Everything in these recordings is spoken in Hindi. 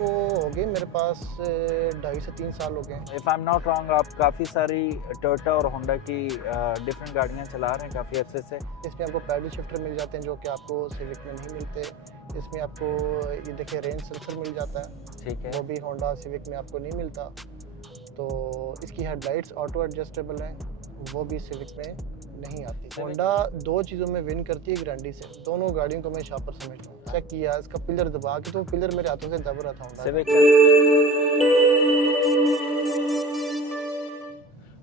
इसको हो गए मेरे पास 2.5 से 3 साल हो गए। If I am not wrong, आप काफ़ी सारी टोयोटा और होंडा की डिफरेंट गाड़ियाँ चला रहे हैं काफ़ी अर्से से। इसमें आपको पैडल शिफ्टर मिल जाते हैं जो कि आपको सिविक में नहीं मिलते। इसमें आपको ये देखिए रेन सेंसर मिल जाता है, ठीक है। वो भी होंडा सिविक में आपको नहीं मिलता। तो इसकी हेडलाइट्स ऑटो एडजस्टेबल हैं, वो भी सिविक में नहीं आती। होंडा 2 चीज़ों में विन करती है गारंटी से, दोनों गाड़ियों को मैं शापर समझता हूँ। चेक किया इसका पिलर दबा के, तो पिलर मेरे हाथों से दब रहा था होंडा सिविक का।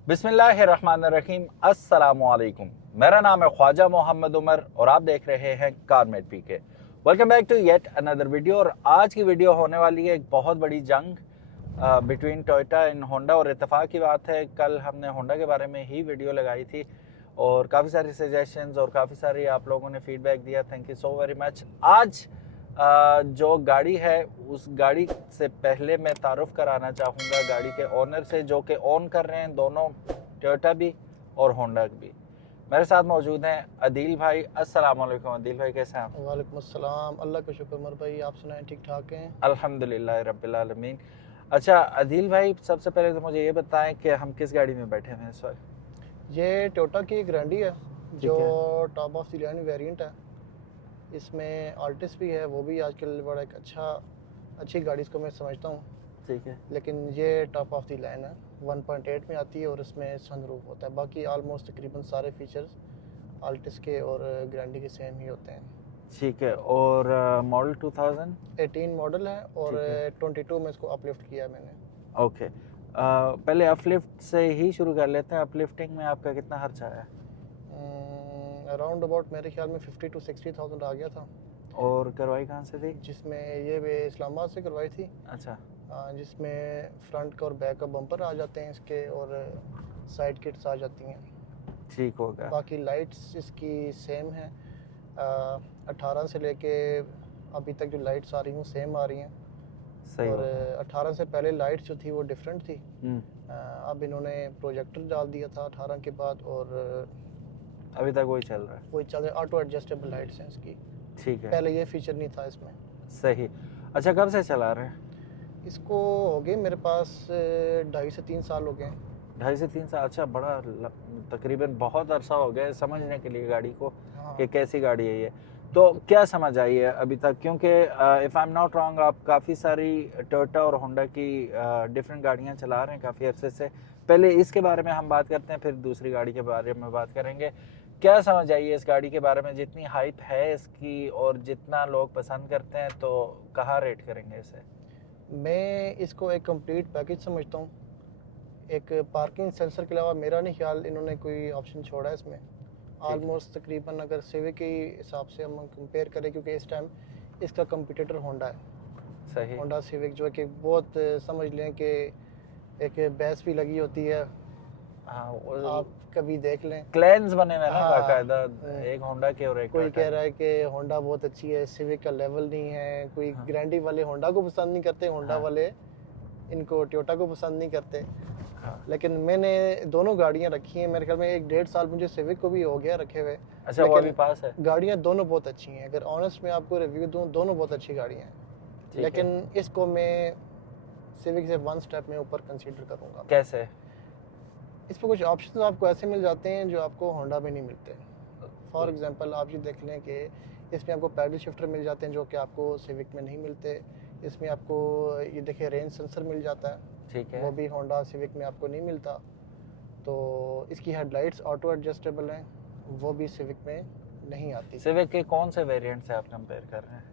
बिस्मिल्लाहिर्रहमानिर्रहीम, अस्सलामुअलैकुम। मेरा नाम है ख्वाजा मोहम्मद उमर और आप देख रहे हैं Carmate PK. Welcome back to yet another video. और आज की वीडियो होने वाली है एक बहुत बड़ी जंग बिटवीन टोयोटा एंड होंडा। और इत्तेफाक की बात है, कल हमने होंडा के बारे में ही वीडियो लगाई थी और काफ़ी सारी सजेशंस और काफ़ी सारी आप लोगों ने फीडबैक दिया। Thank you so very much. आज जो गाड़ी है उस गाड़ी से पहले मैं तारुफ कराना चाहूँगा गाड़ी के ओनर से, जो कि ओन कर रहे हैं दोनों टोयोटा भी और होंडा भी। मेरे साथ मौजूद हैं अदील भाई। अस्सलाम वालेकुम अदील भाई, कैसे हैं आप? वालेकुम अस्सलाम, अल्लाह का शुक्र उमर भाई, आप सुनाएं ठीक ठाक हैं? अल्हम्दुलिल्लाह रब्बिल आलमीन। अच्छा अदील भाई, सबसे पहले तो मुझे ये बताएं कि हम किस गाड़ी में बैठे हुए हैं इस वक्त? ये टोयोटा की ग्रैंडी है जो है। Top of the line variant है। इसमें आल्टिस भी है, वो भी आजकल बड़ा एक अच्छी गाड़ी इसको मैं समझता हूँ। ठीक है। लेकिन ये टॉप ऑफ द लाइन है, 1.8 में आती है और इसमें सनरूफ होता है। बाकी ऑलमोस्ट तकरीबन सारे फीचर्स आल्टिस के और ग्रैंडी के सेम ही होते हैं। ठीक है। और मॉडल 2000? 18 मॉडल है और ठीक है। 22 में इसको अपलिफ्ट किया है मैंने। ओके। पहले अपलिफ्ट से ही शुरू कर लेते हैं। अपलिफ्टिंग में आपका कितना खर्चा आया? अराउंड अबाउट मेरे ख्याल में 50 to 60,000 आ गया था। और करवाई कहाँ से थी? जिसमें ये वे इस्लामाबाद से करवाई थी। अच्छा। जिसमें फ्रंट का और बैक का बम्पर आ जाते हैं इसके और साइड किट्स आ जाती हैं। ठीक होगा। बाकी लाइट्स इसकी सेम है। 18 से लेके अभी तक जो लाइट्स आ रही हैं सेम आ रही हैं। सही और होगा। 18 से पहले लाइट्स जो थी वो डिफरेंट थी। हम्म। अब इन्होंने प्रोजेक्टर डाल दिया था 18 के बाद और अभी तक वही चल रहा है। वही चल रहा है। ऑटो एडजस्टेबल लाइट्स हैं इसकी, ठीक है। पहले ये फीचर नहीं था इसमें। सही। अच्छा, कब से चला रहे हैं? इसको हो गए मेरे पास 2.5 से 3 साल हो गए। 2.5 से 3 साल? अच्छा, बड़ा तकरीबन बहुत अरसा हो गया है समझने के लिए गाड़ी को हाँ, कि कैसी गाड़ी है ये। तो क्या समझ आई है अभी तक? क्योंकि if I am not wrong, आप काफ़ी सारी टोयोटा और होंडा की डिफरेंट गाड़ियाँ चला रहे हैं काफ़ी अरसे से। पहले इसके बारे में हम बात करते हैं, फिर दूसरी गाड़ी के बारे में बात करेंगे। क्या समझ आई है इस गाड़ी के बारे में? जितनी हाइप है इसकी और जितना लोग पसंद करते हैं, तो कहाँ रेट करेंगे इसे? मैं इसको एक कंप्लीट पैकेज समझता हूँ। एक पार्किंग सेंसर के अलावा मेरा नहीं ख्याल इन्होंने कोई ऑप्शन छोड़ा है इसमें। ऑलमोस्ट तकरीबन अगर सिविक के हिसाब से हम कंपेयर करें, क्योंकि इस टाइम इसका कंपटीटर होंडा है। सही। होंडा सिविक जो है कि बहुत समझ लें कि एक बहस भी लगी होती है। हाँ, आप कभी देख लें, क्लैंस बने हुए हैं ना हाँ, बाकायदा, एक होंडा के और एक कोई टोयोटा कह रहा है कि होंडा बहुत अच्छी है, सिविक का लेवल नहीं है। कोई हाँ। ग्रैंडी वाले होंडा को पसंद नहीं करते, होंडा हाँ। वाले इनको टोयोटा को पसंद नहीं करते। हाँ। लेकिन मैंने दोनों गाड़ियां रखी हैं, मेरे ख्याल में 1-1.5 साल मुझे सिविक को भी हो गया रखे हुए। अच्छा, वो अभी पास है? गाड़ियां दोनों बहुत अच्छी हैं, अगर ऑनेस्ट में आपको रिव्यू दूं, दोनों बहुत अच्छी गाड़ियां हैं। ठीक लेकिन है। इसको मैं सिविक से 1 स्टेप में ऊपर कंसीडर करूंगा। कैसे? इस पर कुछ ऑप्शंस आपको ऐसे मिल जाते हैं जो आपको होंडा में नहीं मिलते। फॉर एग्जांपल आप ये देख लें कि इसमें आपको पैडल शिफ्टर मिल जाते हैं जो कि आपको सिविक में नहीं मिलते। इसमें आपको ये देखिए रेन सेंसर मिल जाता है, ठीक वो है। भी होंडा सिविक में आपको नहीं मिलता। तो इसकी हेडलाइट्स ऑटो एडजस्टेबल हैं, वो भी सिविक में नहीं आती। सिविक के कौन से वेरिएंट से आप कंपेयर कर रहे हैं?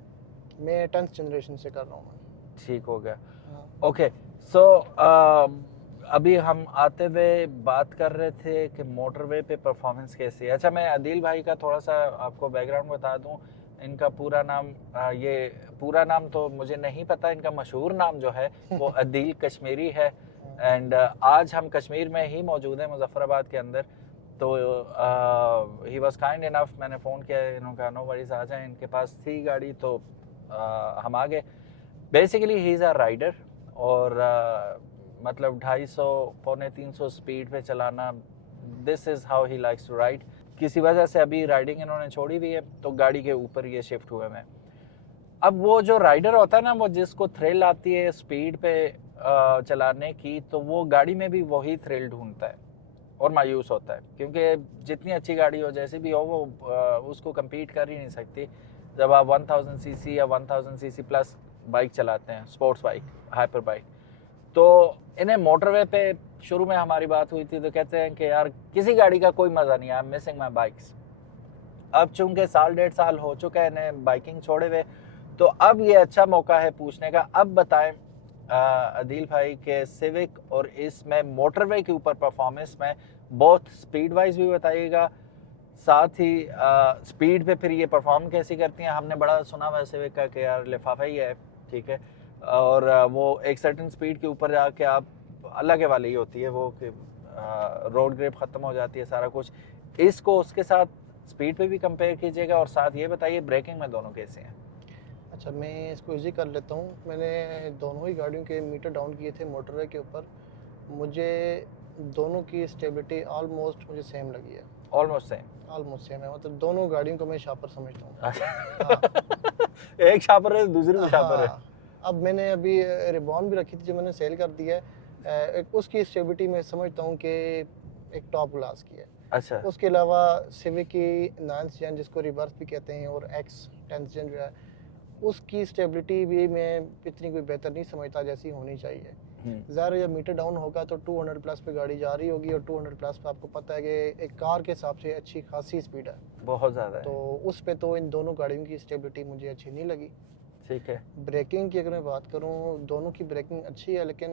मैं 10th जनरेशन से कर रहा हूँ। ठीक हो गया। हाँ। ओके। सो अभी हम आते हुए बात कर रहे थे कि मोटरवे पे परफॉर्मेंस कैसी है। अच्छा, मैं अदील भाई का थोड़ा सा आपको बैकग्राउंड बता दूं। इनका पूरा नाम ये पूरा नाम तो मुझे नहीं पता, इनका मशहूर नाम जो है वो अदील कश्मीरी है। एंड आज हम कश्मीर में ही मौजूद हैं, मुजफ्फराबाद के अंदर। तो ही वॉज काइंड इनफ, मैंने फ़ोन किया, इन्होंने कहा नो वरीज आ जाएं। इनके पास थी गाड़ी तो हम आ गए। Basically he is a rider और मतलब 250-300 स्पीड पे चलाना, this is how he likes to ride. किसी वजह से अभी राइडिंग इन्होंने छोड़ी हुई है, तो गाड़ी के ऊपर ये शिफ्ट हुए हैं। अब वो जो राइडर होता है ना, वो जिसको थ्रिल आती है स्पीड पे चलाने की, तो वो गाड़ी में भी वही थ्रिल ढूंढता है और मायूस होता है, क्योंकि जितनी अच्छी गाड़ी हो, जैसी भी हो, वो उसको compete कर ही नहीं सकती जब आप 1000 सीसी या 1000 सीसी प्लस बाइक चलाते हैं, स्पोर्ट्स बाइक, हाइपर बाइक। तो इन्हें मोटरवे पे शुरू में हमारी बात हुई थी तो कहते हैं कि यार किसी गाड़ी का कोई मज़ा नहीं, I am missing my bikes. अब चूंकि साल 1.5 साल हो चुका है इन्हें बाइकिंग छोड़े हुए, तो अब ये अच्छा मौका है पूछने का। अब बताएं अदील भाई के सिविक और इसमें मोटरवे के ऊपर परफॉर्मेंस में बहुत स्पीड वाइज भी बताइएगा, साथ ही स्पीड पे फिर ये परफॉर्म कैसी करती हैं। हमने बड़ा सुना हुआ है सिविक का कि यार लिफाफा ही है, ठीक है, और वो एक सर्टेन स्पीड के ऊपर जाके आप अल्लाह के वाली ही होती है वो कि रोड ग्रिप ख़त्म हो जाती है सारा कुछ। इसको उसके साथ स्पीड पे भी कंपेयर कीजिएगा, और साथ ये बताइए ब्रेकिंग में दोनों कैसे हैं। अच्छा, मैं इसको इजी कर लेता हूँ। मैंने दोनों ही गाड़ियों के मीटर डाउन किए थे मोटरवे के ऊपर। मुझे दोनों की स्टेबिलिटी ऑलमोस्ट मुझे सेम लगी है। Almost same? ऑलमोस्ट सेम है, मतलब दोनों गाड़ियों को मैं शापर समझता हूँ। एक शापर है, दूसरी भी शापर है। अब मैंने अभी रिबॉन भी रखी थी जो मैंने सेल कर दिया है। उसकी स्टेबिलिटी मैं समझता हूँ कि एक टॉप क्लास की है। अच्छा। उसके अलावा सिविक की 9th जेन जिसको रिवर्स भी कहते हैं और एक्स 10th जेन जो है, उसकी स्टेबिलिटी भी मैं इतनी कोई बेहतर नहीं समझता जैसी होनी चाहिए। ज़्यादा जब मीटर डाउन होगा तो 200 प्लस पे गाड़ी जा रही होगी, और 200 प्लस पे आपको पता है कि एक कार के हिसाब से अच्छी खासी स्पीड है, बहुत ज़्यादा है। तो उस पे तो इन दोनों गाड़ियों की स्टेबिलिटी मुझे अच्छी नहीं लगी। ठीक है। ब्रेकिंग की अगर मैं बात करूँ, दोनों की ब्रेकिंग अच्छी है, लेकिन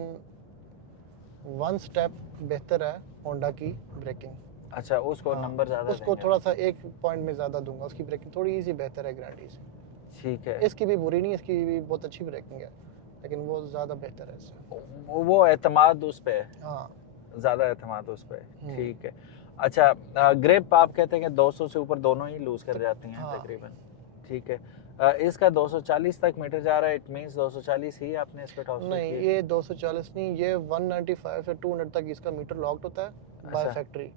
1 स्टेप बेहतर है होंडा की ब्रेकिंग। अच्छा, उसको नंबर ज़्यादा उसको देंगे। थोड़ा सा 1 पॉइंट में ज़्यादा दूंगा, उसकी ब्रेकिंग थोड़ी सी बेहतर है ग्रैंडी से। ठीक है। इसकी भी बुरी नहीं, इसकी भी बहुत अच्छी ब्रेकिंग है, लेकिन वो ज़्यादा बेहतर है इससे। वो एतमाद उस पे है, हाँ, ज़्यादा एतमाद उस पे है। ठीक है। अच्छा, ग्रिप आप कहते हैं कि 200 से ऊपर दोनों ही लूज कर जाती हैं तकरीबन। ठीक है। इसका 240 तक मीटर जा रहा है, इट मींस 240 ही आपने इस पे टॉस नहीं, ये 240 नहीं, ये 195 से 200 तक इसका मीटर लॉक्ड होता है बाय फैक्ट्री।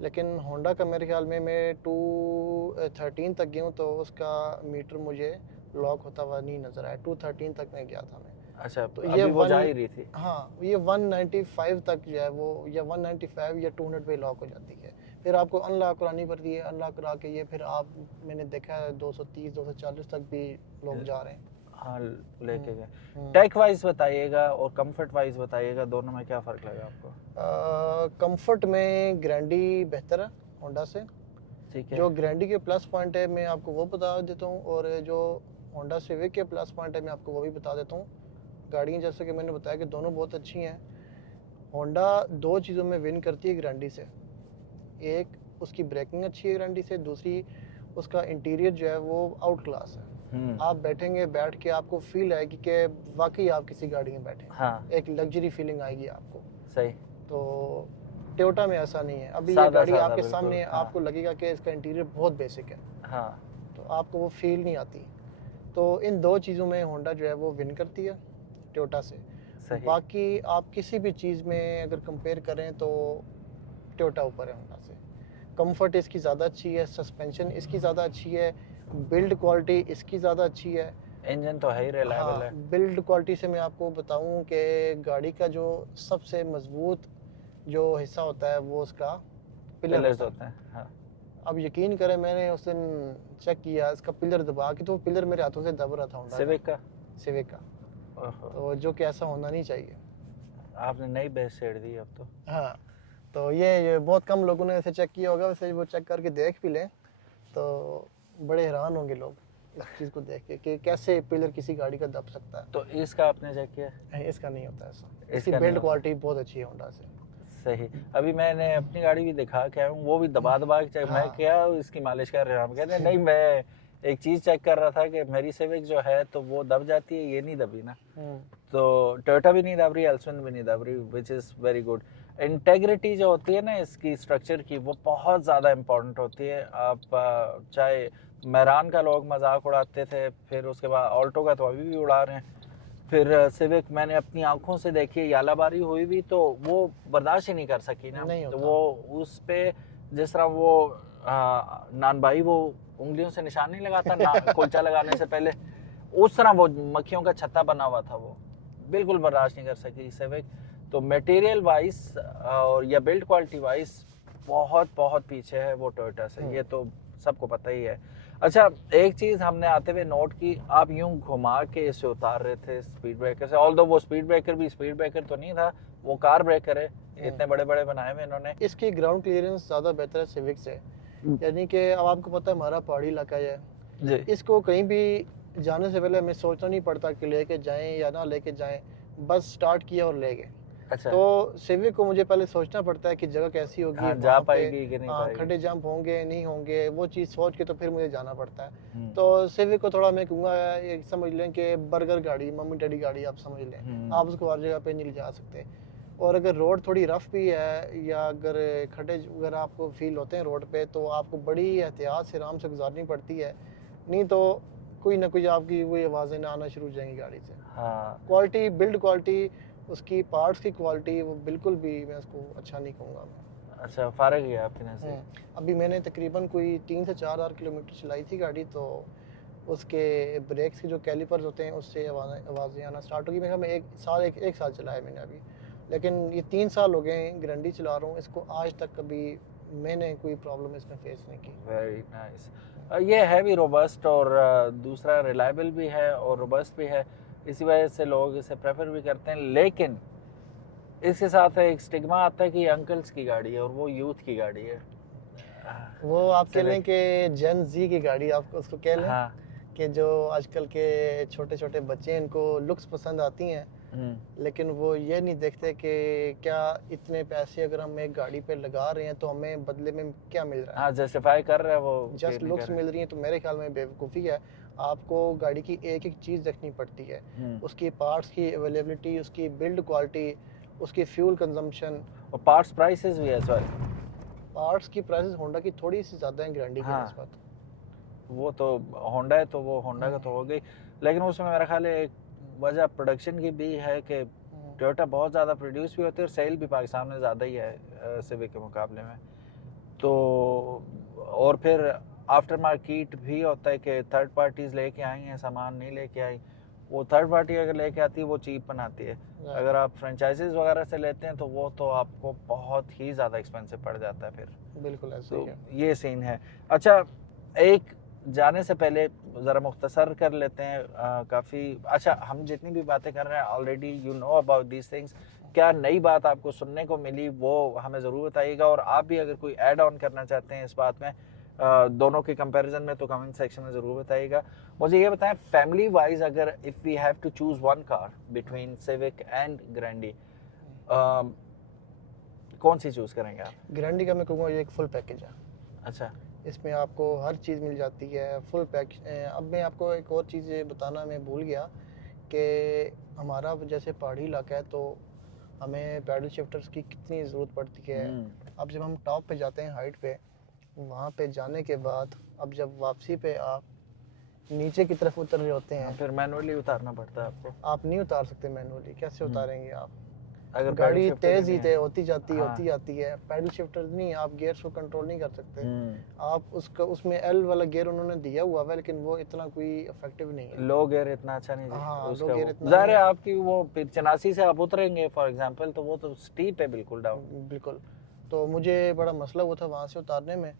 लेकिन होंडा का मेरे ख्याल में मैं 213 तक गया हूँ, तो उसका मीटर मुझे लॉक होता हुआ नहीं नज़र आया। 213 तक मैं गया था मैं। अच्छा, तो अभी ये वो जा ही रही थी। हाँ, ये 195 तक जो है वो, या 195 या 200 पे लॉक हो जाती है। फिर आपको अनलॉक करानी पड़ती है, अनलॉक करा के ये फिर आप, मैंने देखा है 230 240 तक भी लोग जा रहे हैं। हाँ, लेके गए। टेक वाइज बताइएगा और कंफर्ट वाइज बताइएगा, दोनों में क्या फ़र्क लगा आपको? कंफर्ट में ग्रैंडी बेहतर है होंडा से। ठीक है। जो ग्रैंडी के प्लस पॉइंट है मैं आपको वो बता देता हूँ, और जो होंडा सिविक के प्लस पॉइंट है मैं आपको वो भी बता देता हूँ। गाड़ियाँ जैसे कि मैंने बताया कि दोनों बहुत अच्छी हैं। होंडा 2 चीज़ों में विन करती है ग्रैंडी से। एक, उसकी ब्रेकिंग अच्छी है ग्रैंडी से, दूसरी उसका इंटीरियर जो है वो आउट क्लास है। आप बैठेंगे, बैठ के आपको फील आएगी कि वाकई आप किसी गाड़ी में बैठे हैं। हाँ। एक लग्जरी फीलिंग आएगी आपको। सही। तो टोयोटा में ऐसा नहीं है। अभी ये गाड़ी आपके सामने, आपको लगेगा कि इसका इंटीरियर बहुत बेसिक है। हाँ। तो आपको वो फील नहीं आती। तो इन 2 चीज़ों में होंडा जो है वो विन करती है टोयोटा से। सही। बाकी आप किसी भी चीज़ में अगर कंपेयर करें तो टोयोटा ऊपर है होंडा से। कंफर्ट इसकी ज़्यादा अच्छी है, सस्पेंशन इसकी ज़्यादा अच्छी है, बिल्ड क्वालिटी इसकी ज़्यादा अच्छी है। इंजन तो है ही रिलायबल है। बिल्ड क्वालिटी से मैं आपको बताऊं कि गाड़ी का जो सबसे मजबूत जो हिस्सा होता है वो उसका पिलर्स होता है। हाँ। अब यकीन करें, मैंने उस दिन चेक किया इसका पिलर दबा के, तो पिलर मेरे हाथों से दब रहा था होंडा सिविक का। तो जो कि ऐसा होना नहीं चाहिए। आपने नई बेस छेड़ दी अब तो। हाँ, तो ये बहुत कम लोगों ने ऐसे चेक किया होगा। वैसे वो चेक करके देख भी लें तो बड़े हैरान होंगे लोग इस चीज़ को देख के कि कैसे पिलर किसी गाड़ी का दब सकता है। तो इसका आपने चेक किया? इसका नहीं होता ऐसा। इसकी बिल्ड क्वालिटी बहुत अच्छी है होंडा से। सही। अभी मैंने अपनी गाड़ी भी दिखा के आया हूँ, वो भी दबा के चेक। मैं क्या इसकी मालिश कर रहा हूँ, कहते नहीं, मैं एक चीज़ चेक कर रहा था कि मेरी सिविक जो है तो वो दब जाती है, ये नहीं दबी ना। तो टोयोटा भी नहीं दब रही, एल्सविन भी नहीं दब रही, which is very good. Integrity जो होती है ना इसकी स्ट्रक्चर की, वो बहुत ज़्यादा इम्पोर्टेंट होती है। आप चाहे मेहरान का लोग मजाक उड़ाते थे, फिर उसके बाद ऑल्टो का तो अभी भी उड़ा रहे हैं, फिर सिविक मैंने अपनी आंखों से देखी, यालाबारी हुई भी तो वो बर्दाश्त ही नहीं कर सकी ना। तो वो उस पे जिस तरह वो नान भाई वो उंगलियों से निशान नहीं लगाता ना कुलचा लगाने से पहले, उस तरह वो मक्खियों का छत्ता बना हुआ था, वो बिल्कुल बर्दाश्त नहीं कर सकी सिविक। तो मटेरियल वाइज और या बिल्ड क्वालिटी वाइज बहुत बहुत पीछे है वो टोयोटा से, ये तो सबको पता ही है। अच्छा, एक चीज हमने आते हुए नोट की, आप यूं घुमा के इसे उतार रहे थे स्पीड ब्रेकर से, ऑल्दो वो स्पीड ब्रेकर भी स्पीड ब्रेकर तो नहीं था, वो कार ब्रेकर है, इतने बड़े बड़े बनाए हुए इन्होंने। इसकी ग्राउंड क्लियरेंस ज़्यादा बेहतर है सिविक से, यानी कि अब आपको पता है हमारा पहाड़ी इलाका है जी। इसको कहीं भी जाने से पहले हमें सोचना नहीं पड़ता कि लेके जाएं या ना लेके जाएं, बस स्टार्ट किया और ले गए। अच्छा। तो सिविक को मुझे पहले सोचना पड़ता है कि जगह कैसी होगी, हाँ, जा पाएगी कि नहीं पाएगी, खड्डे जंप होंगे नहीं होंगे, वो चीज़ सोच के तो फिर मुझे जाना पड़ता है। तो सिविक को थोड़ा मैं कहूँगा ये समझ लें कि बर्गर गाड़ी, मम्मी डैडी गाड़ी आप समझ लें, आप उसको हर जगह पे नहीं ले जा सकते। और अगर रोड थोड़ी रफ भी है या अगर खड्डे अगर आपको फील होते हैं रोड पे, तो आपको बड़ी एहतियात से आराम से गुजारनी पड़ती है, नहीं तो कोई ना कोई आपकी वही आवाज़ें ना आना शुरू हो जाएंगी गाड़ी से। हाँ। क्वालिटी, बिल्ड क्वालिटी, उसकी पार्ट्स की क्वालिटी, वो बिल्कुल भी मैं उसको अच्छा नहीं कहूँगा। अच्छा, फारग है आपके नज़र से? अभी मैंने तकरीबन कोई 3 से 4 हज़ार किलोमीटर चलाई थी गाड़ी, तो उसके ब्रेक्स के जो कैलिपर्स होते हैं उससे आवाज़ें आना स्टार्ट होगी। मेरे ख्याल में एक साल चलाया मैंने अभी, लेकिन ये 3 साल हो गए ग्रैंडी चला रहा हूँ इसको, आज तक कभी मैंने कोई प्रॉब्लम इसमें फेस नहीं की। Very nice. ये है भी रोबस्ट और दूसरा रिलायबल भी है और रोबस्ट भी है, इसी वजह से लोग इसे प्रेफर भी करते हैं। लेकिन इसके साथ एक स्टिग्मा आता है कि अंकल्स की गाड़ी है और वो यूथ की गाड़ी है। वो आप कह लें कि जेन जी की गाड़ी, आप उसको कह लें। हाँ। कि जो आजकल के छोटे छोटे बच्चे हैं इनको लुक्स पसंद आती हैं, लेकिन वो ये नहीं देखते कि क्या इतने पैसे अगर हम एक गाड़ी पे लगा रहे हैं तो हमें बदले में क्या मिल रहा है। हाँ, जस्टिफाई कर रहा है वो, जस्ट लुक्स मिल रही है, तो मेरे ख्याल में बेवकूफ़ी है। आपको गाड़ी की एक एक चीज़ देखनी पड़ती है, उसकी पार्ट्स की अवेलेबिलिटी, उसकी बिल्ड क्वालिटी, उसकी फ्यूल कंजम्पशन और पार्ट्स प्राइसेस भी है। सॉरी, पार्ट्स की प्राइसेस होंडा की थोड़ी सी ज़्यादा है ग्रैंडी की निस्बत। वो तो होंडा है तो वो होंडा का तो हो गई, लेकिन उसमें मेरा ख्याल है एक वजह प्रोडक्शन की भी है कि टोयोटा बहुत ज़्यादा प्रोड्यूस भी होती है और सेल भी पाकिस्तान में ज़्यादा ही है सिविक के मुकाबले में। तो और फिर आफ्टर मार्केट भी होता है कि थर्ड पार्टीज़ लेके आई हैं सामान, नहीं लेके आई, वो थर्ड पार्टी अगर लेके आती है वो चीप बनाती है। अगर आप फ्रेंचाइजीज वगैरह से लेते हैं तो वो तो आपको बहुत ही ज़्यादा एक्सपेंसिव पड़ जाता है फिर। बिल्कुल ऐसे तो ही है। ये सीन है। अच्छा, एक जाने से पहले ज़रा मुख्तसर कर लेते हैं काफ़ी। अच्छा, हम जितनी भी बातें कर रहे हैं already you know about these things, क्या नई बात आपको सुनने को मिली वो हमें ज़रूर बताइएगा, और आप भी अगर कोई ऐड ऑन करना चाहते हैं इस बात में दोनों के कंपैरिजन में तो कमेंट सेक्शन में ज़रूर बताइएगा। मुझे ये बताएं, फैमिली वाइज अगर if we have to choose one car between Civic and Grande, कौन सी चूज़ करेंगे आप? ग्रैंडी का मैं कहूँगा ये एक फुल पैकेज है। अच्छा, इसमें आपको हर चीज़ मिल जाती है, फुल पैक। अब मैं आपको एक और चीज़ बताना मैं भूल गया कि हमारा जैसे पहाड़ी इलाका है तो हमें पैडल शिफ्टर्स की कितनी ज़रूरत पड़ती है। अब जब हम टॉप पे जाते हैं हाइट पे, वहाँ पे जाने के बाद अब जब वापसी पे आप नीचे की तरफ उतर रहे होते हैं, फिर मैनुअली उतारना पड़ता है आपको। आप नहीं उतार सकते मैनुअली, कैसे उतारेंगे आप? अगर गाड़ी तेज ही तेज होती जाती है, हाँ। होती जाती है। पैडल शिफ्टर नहीं, आप गियर्स को कंट्रोल नहीं कर सकते। आप उसका उसमें एल वाला गियर उन्होंने दिया हुआ है, लेकिन वो इतना कोई इफेक्टिव नहीं है। लो गियर इतना अच्छा नहीं हाँ, उसका लो गियर इतना ज़ाहिर है आपकी वो 85 से आप उतरेंगे फॉर एग्जांपल, तो वो तो स्टीप है बिल्कुल डाउन। बिल्कुल। तो मुझे बड़ा मसला हुआ था वहाँ से उतारने में।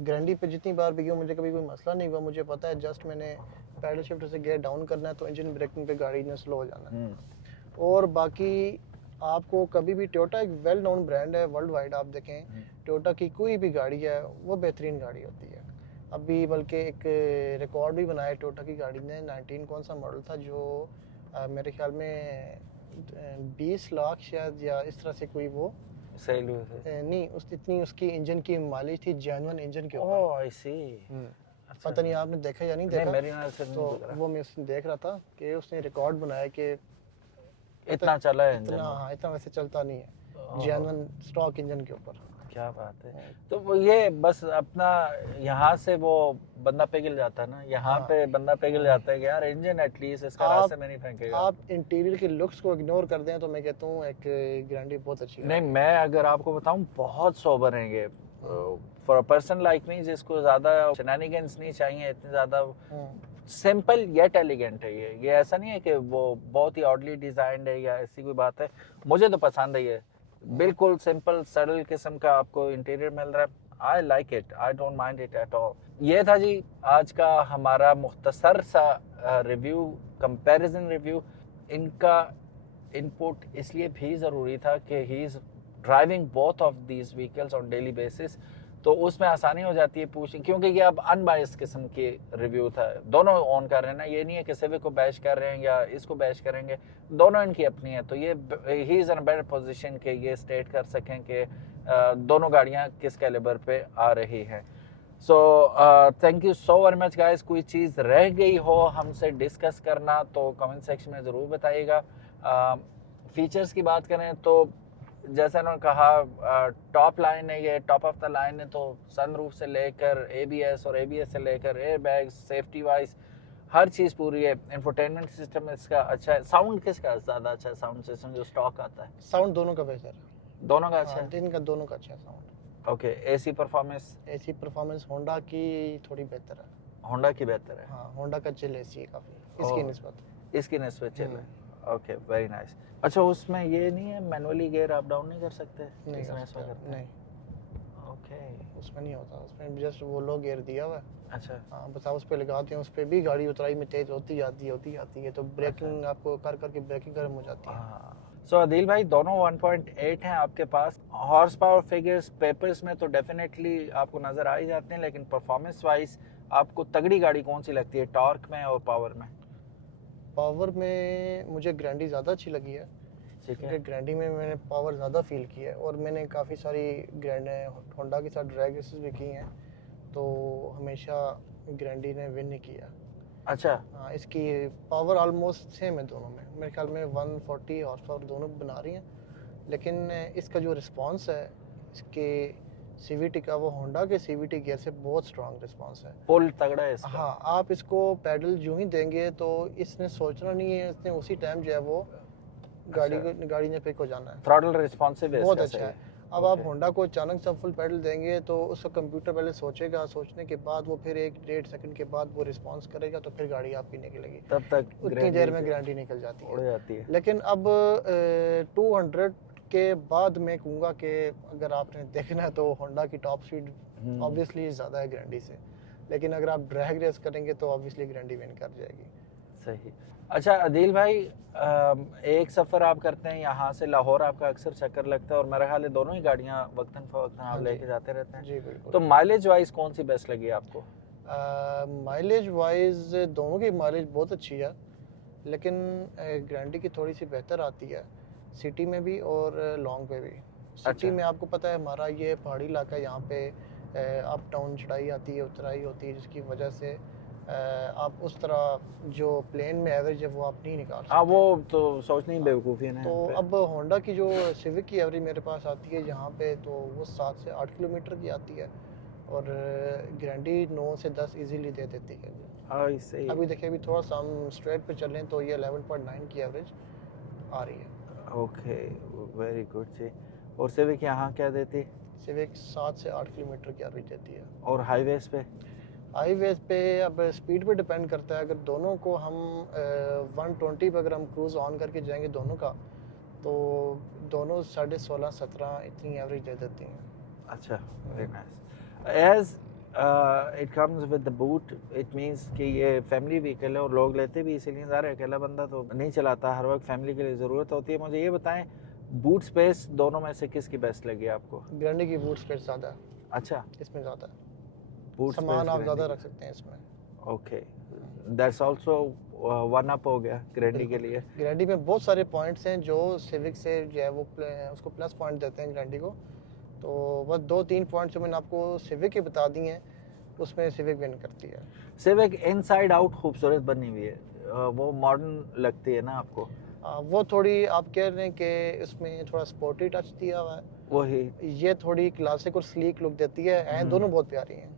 ग्रैंडी पे जितनी बार भी गया मुझे कभी कोई मसला नहीं हुआ। मुझे पता है जस्ट मैंने पैडल शिफ्टर से गियर डाउन करना है तो इंजन ब्रेकिंग पे गाड़ी ने स्लो हो जाना है। और बाकी आपको कभी भी, टोयोटा एक वेल नोन ब्रांड है वर्ल्ड वाइड, आप देखें टोयोटा की कोई भी गाड़ी है वो बेहतरीन गाड़ी होती है। अभी बल्कि एक रिकॉर्ड भी बनाया टोयोटा की गाड़ी ने, 19 कौन सा मॉडल था जो मेरे ख्याल में 20 लाख शायद या इस तरह से कोई वो सेल हुए थे। नहीं, उस इतनी उसकी इंजन की माइलेज थी जेन्युइन इंजन के ऊपर। ओह आई सी। पता नहीं आपने देखा या नहीं देखा। मेरी नज़र से नहीं तो गुजरा। वो मैं उसने देख रहा था कि उसने रिकॉर्ड बनाया कि इतना चला है इंजन। इतना, हाँ, इतना वैसे चलता नहीं है जेन्युइन स्टॉक इंजन के ऊपर। क्या बात है। तो वो ये बस अपना यहाँ से वो बंदा पिघल जाता है ना, यहाँ पे बंदा पिघल जाता है कि यार इंजन एटलीस्ट इसका रास्ते में नहीं फेंकेगा। आप इंटीरियर के लुक्स को इग्नोर कर दें तो मैं कहता हूँ एक ग्रैंडी बहुत अच्छी है। नहीं, मैं अगर आपको बताऊं बहुत सोबर रहेंगे for a person like me जिसको ज़्यादा शेनानिगन्स नहीं चाहिए, इतने ज़्यादा सिंपल येट एलिगेंट है ये ऐसा नहीं है कि वो बहुत ही ऑडली डिजाइंड है या ऐसी कोई बात है। मुझे तो पसंद है ये, बिल्कुल सिंपल सरल किस्म का आपको इंटीरियर मिल रहा है। I like it, I don't mind it at all. ये था जी आज का हमारा मुख्तसर सा रिव्यू, कंपैरिजन रिव्यू। इनका इनपुट इसलिए भी ज़रूरी था कि he is driving both of these vehicles on daily basis, तो उसमें आसानी हो जाती है पूछने, क्योंकि ये अब अनबायस्ड किस्म की रिव्यू था। दोनों ऑन कर रहे हैं ना, ये नहीं है कि सिविक को बैश कर रहे हैं या इसको बैश करेंगे, दोनों इनकी अपनी है। तो ये he is in better position कि ये स्टेट कर सकें कि दोनों गाड़ियाँ किस कैलिबर पे आ रही हैं। So thank you so very much guys. कोई चीज़ रह गई हो हमसे डिस्कस करना तो कमेंट सेक्शन में ज़रूर बताइएगा। फीचर्स की बात करें तो जैसा उन्होंने कहा टॉप लाइन है, ये टॉप ऑफ द लाइन है, तो सनरूफ से लेकर एबीएस और एबीएस से लेकर एयरबैग्स, सेफ्टी वाइज हर चीज़ पूरी है। इंफोटेनमेंट सिस्टम इसका अच्छा है। साउंड किसका ज़्यादा अच्छा है? साउंड सिस्टम जो स्टॉक आता है? साउंड दोनों का बेहतर है। दोनों का अच्छा है? दिन का दोनों का अच्छा है sound. Okay, AC performance? AC performance Honda की थोड़ी बेहतर है। होंडा की बेहतर है? हाँ, होंडा का चिल एसी है काफ़ी इसकी निस्बत। इसकी निस्बत चिल है। Okay, very nice. अच्छा, उसमें ये नहीं है मैनुअली गियर अप डाउन नहीं कर सकते? नहीं कर सकते, नहीं। ओके, उसमें नहीं होता, उसमें जस्ट वो लो गियर दिया हुआ है। अच्छा। हाँ, बस आप उस पर लगाते हैं, उस पर भी गाड़ी उतराई में तेज होती जाती है, तो ब्रेकिंग आपको कर करके ब्रेकिंग गर्म हो जाती है। सो आदिल भाई, दोनों 1.8 हैं आपके पास। हॉर्स पावर फिगर्स पेपर्स में तो डेफिनेटली आपको नज़र आ ही जाते हैं, लेकिन परफॉर्मेंस वाइज आपको तगड़ी गाड़ी कौन सी लगती है टॉर्क में और पावर में? पावर में मुझे ग्रैंडी ज़्यादा अच्छी लगी है। ठीक है। क्योंकि ग्रैंडी में मैंने पावर ज़्यादा फील की है, और मैंने काफ़ी सारी ग्रैंड होंडा के साथ ड्रैग रेसेस भी की हैं, तो हमेशा ग्रैंडी ने विन नहीं किया। अच्छा। हाँ, इसकी पावर ऑलमोस्ट सेम है दोनों में, मेरे ख्याल में 140 हॉर्स पावर दोनों बना रही हैं, लेकिन इसका जो रिस्पांस है इसके सीवीटी का, वो होंडा के सीवीटी गियर से बहुत स्ट्रांग रिस्पांस है। पुल तगड़ा है इसका। हाँ, आप इसको पैडल यूं ही देंगे तो इसने सोचना नहीं है, इसने उसी टाइम जो है वो गाड़ी ने पिक हो जाना है। थ्रॉटल रिस्पॉन्सिव है, बहुत अच्छा है। अब आप Okay. होंडा को अचानक से फुल पैडल देंगे तो उसका कंप्यूटर पहले सोचेगा, सोचने के बाद वो फिर 1-1.5 सेकंड के बाद वो रिस्पांस करेगा, तो फिर गाड़ी आपकी निकलेगी। तब तक उतनी देर में गारंटी निकल जाती उड़ है। जाती है। लेकिन अब 200 के बाद मैं कहूँगा कि अगर आपने देखना है तो होंडा की टॉप स्पीड ऑब्वियसली ज़्यादा है ग्रैंडी से, लेकिन अगर आप ड्रैग रेस करेंगे तो ऑब्वियसली ग्रैंडी विन कर जाएगी। सही। अच्छा आदिल भाई, एक सफ़र आप करते हैं यहाँ से लाहौर, आपका अक्सर चक्कर लगता है, और मेरा ख्याल है दोनों ही गाड़ियाँ वक्तन फवक्तन आप लेके जाते रहते हैं। जी बिल्कुल। तो माइलेज वाइज कौन सी बेस्ट लगी आपको? माइलेज वाइज दोनों की माइलेज बहुत अच्छी है, लेकिन ग्रैंडी की थोड़ी सी बेहतर आती है सिटी में भी और लॉन्ग पे भी। सिटी में आपको पता है हमारा ये पहाड़ी इलाका है, यहाँ पे अप डाउन चढ़ाई आती है, उतराई होती है, जिसकी वजह से आप उस तरह जो प्लेन में एवरेज है वो आप नहीं निकाल सकते। हाँ, वो तो सोचनी बेवकूफ़ी है ना। तो अब होंडा की जो सिविक की एवरेज मेरे पास आती है यहाँ पे, तो वो 7 से 8 किलोमीटर की आती है, और ग्रैंडी 9 से 10 इजीली दे देती है। सही। अभी देखिए, अभी थोड़ा सा हम स्ट्रेट पे चलें तो ये 11.9 की एवरेज आ रही है। ओके, वेरी गुड जी। और सिविक यहाँ क्या देती? सिविक 7 से 8 किलोमीटर की एवरेज देती है। और हाईवेज पे? हाईवेज पे अब स्पीड पे डिपेंड करता है। अगर दोनों को हम 120 पे अगर हम क्रूज़ ऑन करके जाएंगे दोनों का, तो दोनों 16.5-17 इतनी एवरेज दे देती हैं। अच्छा, very nice. As it comes with the boot, it means कि ये फैमिली व्हीकल है और लोग लेते भी इसीलिए, ज़ाहिर है अकेला बंदा तो नहीं चलाता, हर वक्त फैमिली के लिए ज़रूरत होती है। मुझे ये बताएं, बूट स्पेस दोनों में से किसकी बेस्ट लगी आपको? ग्रैंडी की बूट स्पेस ज़्यादा है। अच्छा, इसमें ज़्यादा है, बूट सामान आप ज़्यादा रख सकते हैं इसमें। Okay, that's also one up हो गया ग्रैंडी के लिए। ग्रैंडी में बहुत सारे पॉइंट्स हैं जो सिविक से जो है वो उसको प्लस पॉइंट देते हैं ग्रैंडी को। तो बस 2-3 पॉइंट्स जो मैंने आपको सिविक के बता दिए हैं, उसमें सिविक विन करती है। सिविक इनसाइड आउट खूबसूरत बनी हुई है, वो मॉडर्न लगती है ना आपको? वो थोड़ी आप कह रहे हैं कि इसमें थोड़ा स्पोर्टी टच दिया हुआ है, वही। ये थोड़ी क्लासिक और स्लीक लुक देती है। दोनों बहुत प्यारी हैं।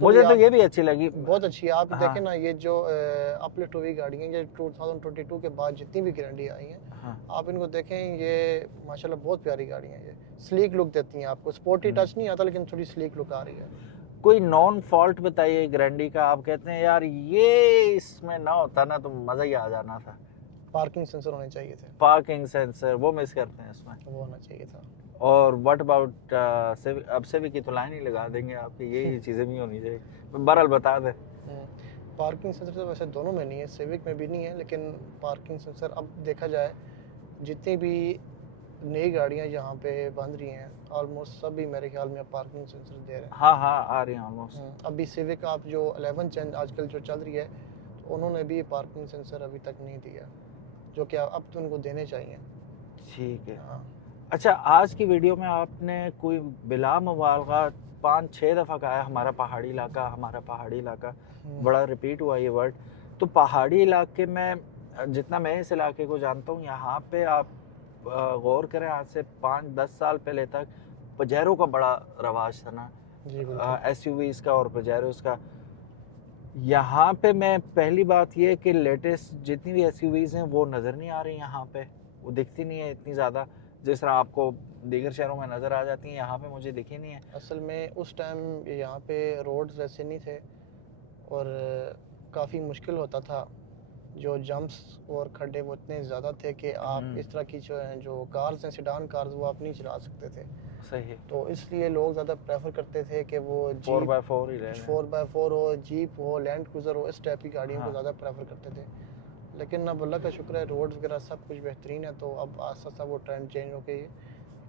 मुझे तो ये भी अच्छी लगी, बहुत अच्छी है। आप हाँ। देखें ना, ये जो अपलिफ्ट हुई गाड़ी हैं, ये 2022 के बाद जितनी भी ग्रैंडी आई हैं, हाँ। आप इनको देखें, ये माशाल्लाह बहुत प्यारी गाड़ी हैं। ये स्लीक लुक देती हैं आपको, स्पोर्टी टच नहीं आता लेकिन थोड़ी स्लीक लुक आ रही है। कोई नॉन फॉल्ट बताइए ग्रैंडी का, आप कहते हैं यार ये इसमें ना होता ना तो मज़ा ही आ जाना था। पार्किंग सेंसर होने चाहिए थे, पार्किंग सेंसर वो मिस करते हैं इसमें। वो होना चाहिए था। और व्हाट अबाउट अब सिविक की तो लाइन ही लगा देंगे आपकी, यही चीज़ें भी होनी चाहिए। बहरहाल बता दें। पार्किंग सेंसर तो वैसे दोनों में नहीं है, सिविक में भी नहीं है, लेकिन पार्किंग सेंसर अब देखा जाए जितनी भी नई गाड़ियां यहाँ पे बन रही हैं ऑलमोस्ट सभी मेरे ख्याल में पार्किंग सेंसर दे रहे हैं। हाँ हाँ आ रही हैं ऑलमोस्ट। अभी सिविक आप जो 11 चेंज आजकल जो चल रही है तो उन्होंने भी पार्किंग सेंसर अभी तक नहीं दिया, जो कि अब तो उनको देने चाहिए। ठीक है। हाँ। अच्छा, आज की वीडियो में आपने कोई बिला मुबालगा 5-6 दफ़ा कहा है हमारा पहाड़ी इलाका, हमारा पहाड़ी इलाका, बड़ा रिपीट हुआ ये वर्ड। तो पहाड़ी इलाके में जितना मैं इस इलाके को जानता हूँ, यहाँ पे आप गौर करें, आज से 5-10 साल पहले तक पजेरो का बड़ा रवाज था ना, जी बिल्कुल। SUVs का और पजेरोस का। यहाँ पे मैं पहली बात ये कि लेटेस्ट जितनी भी SUVs हैं वो नज़र नहीं आ रही यहाँ पे, वो दिखती नहीं है इतनी ज़्यादा जिस तरह आपको दीगर शहरों में नज़र आ जाती हैं, यहाँ पे मुझे दिखी नहीं है। असल में उस टाइम यहाँ पे रोड्स वैसे नहीं थे और काफ़ी मुश्किल होता था, जो जंप्स और खड्डे वो इतने ज़्यादा थे कि आप इस तरह की जो कार्स हैं, सेडान कार्स, वो आप नहीं चला सकते थे। सही है। तो इसलिए लोग ज़्यादा प्रेफर करते थे कि वो 4x4 ही ले लें। 4x4 हो, जीप हो, लैंड क्रूज़र हो, इस टाइप की गाड़ियों को ज़्यादा प्रेफर करते थे। लेकिन अब अल्लाह का शुक्र है रोड्स वगैरह सब कुछ बेहतरीन है, तो अब आस्ता आस्ता वो ट्रेंड चेंज होके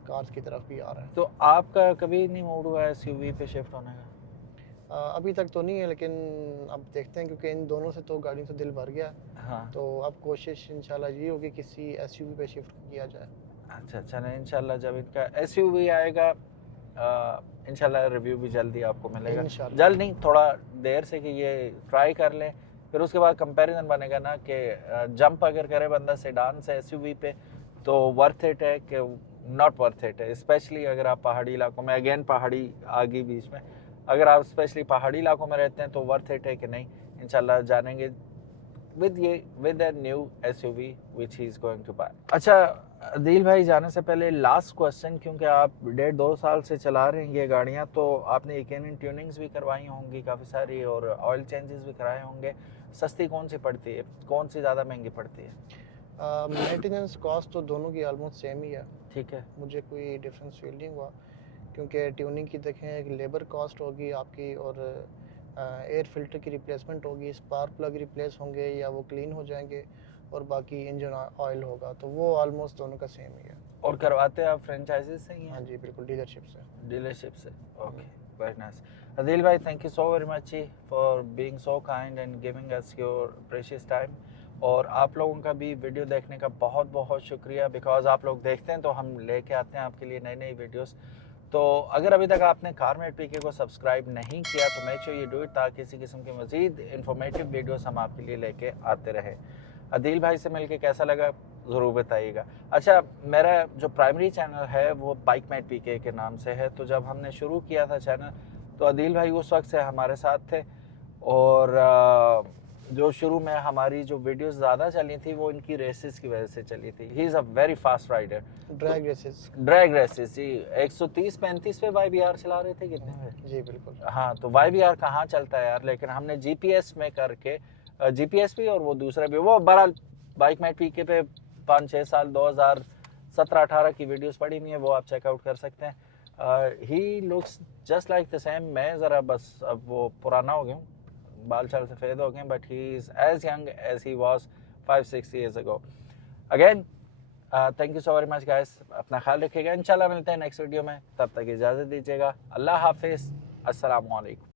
कार्स की तरफ भी आ रहा है। तो आपका कभी नहीं मूड हुआ SUV पे शिफ्ट होने का? अभी तक तो नहीं है, लेकिन अब देखते हैं क्योंकि इन दोनों से तो गाड़ियों से दिल भर गया। हाँ। तो अब कोशिश इंशाल्लाह ये होगी किसी SUV पे शिफ्ट किया जाए। अच्छा चलें, इंशाल्लाह जब इनका SUV आएगा इंशाल्लाह रिव्यू भी जल्दी आपको मिलेगा। इंशाल्लाह। जल्द नहीं, थोड़ा देर से कि ये ट्राई कर लें, फिर उसके बाद कंपैरिजन बनेगा ना कि जंप अगर करे बंदा सेडान से SUV पे तो वर्थ इट है कि नॉट वर्थ इट है। स्पेशली अगर आप पहाड़ी इलाकों में, अगेन पहाड़ी आ गई बीच में, अगर आप स्पेशली पहाड़ी इलाकों में रहते हैं तो वर्थ इट है कि नहीं, इंशाल्लाह जानेंगे with a new SUV which he is going to buy। अच्छा अदील भाई, जाने से पहले लास्ट क्वेश्चन, क्योंकि आप 1.5-2 साल से चला रहे हैं ये गाड़ियाँ, तो आपने यकीनन ट्यूनिंग्स भी करवाई होंगी काफ़ी सारी और ऑयल चेंजेस भी कराए होंगे। सस्ती कौन सी पड़ती है, कौन सी ज़्यादा महंगी पड़ती है? मेंटेनेंस कॉस्ट तो दोनों की ऑलमोस्ट सेम ही है। ठीक है। मुझे कोई डिफरेंस फील नहीं हुआ, क्योंकि ट्यूनिंग की देखें एक लेबर कॉस्ट होगी आपकी और एयर फिल्टर की रिप्लेसमेंट होगी, स्पार्क प्लग रिप्लेस होंगे या वो क्लीन हो जाएंगे, और बाकी इंजन ऑयल होगा, तो वो ऑलमोस्ट दोनों का सेम ही है। और करवाते आप फ्रेंचाइजीज से ही हैं? हाँ जी बिल्कुल, डीलरशिप से। डीलरशिप से, ओके, वेरी नाइस। अदील भाई, thank you so very much for being so kind and giving us your precious time. और आप लोगों का भी वीडियो देखने का बहुत बहुत शुक्रिया, बिकॉज आप लोग देखते हैं तो हम लेके आते हैं आपके लिए नई नई वीडियोस। तो अगर अभी तक आपने कारमेट पीके को सब्सक्राइब नहीं किया तो make sure you do it, ताकि किसी किस्म की मज़ीद इन्फॉर्मेटिव वीडियोस हम आपके लिए लेके आते रहें। अदील भाई से मिलके कैसा लगा ज़रूर बताइएगा। अच्छा, मेरा जो प्राइमरी चैनल है वो बाइकमेट पीके के नाम से है, तो जब हमने शुरू किया था चैनल तो अदील भाई उस वक्त से हमारे साथ थे, और जो शुरू में हमारी जो वीडियोस ज़्यादा चली थी वो इनकी रेसेस की वजह से चली थी। He is a very fast rider. Drag races. Drag races जी, 130-35 पे YBR चला रहे थे कितने पे? जी बिल्कुल। हाँ, तो YBR कहाँ चलता है यार, लेकिन हमने GPS में करके GPS भी और वो दूसरा भी, वो बहरहाल बाइकमेट पीके पे 5-6 साल 2017-18 की वीडियोस पड़ी हुई हैं, वो आप चेकआउट कर सकते हैं। He looks just like the same. मैं ज़रा बस अब वो पुराना हो गया हूँ, बाल चाल सफ़ेद हो गए, but he is as young as he was 5-6 years ago। Again thank you so very much guys, अपना ख्याल रखिएगा, इंशाल्लाह मिलते हैं नेक्स्ट वीडियो में, तब तक इजाज़त दीजिएगा। अल्लाह हाफिज़, अस्सलाम वालेकुम।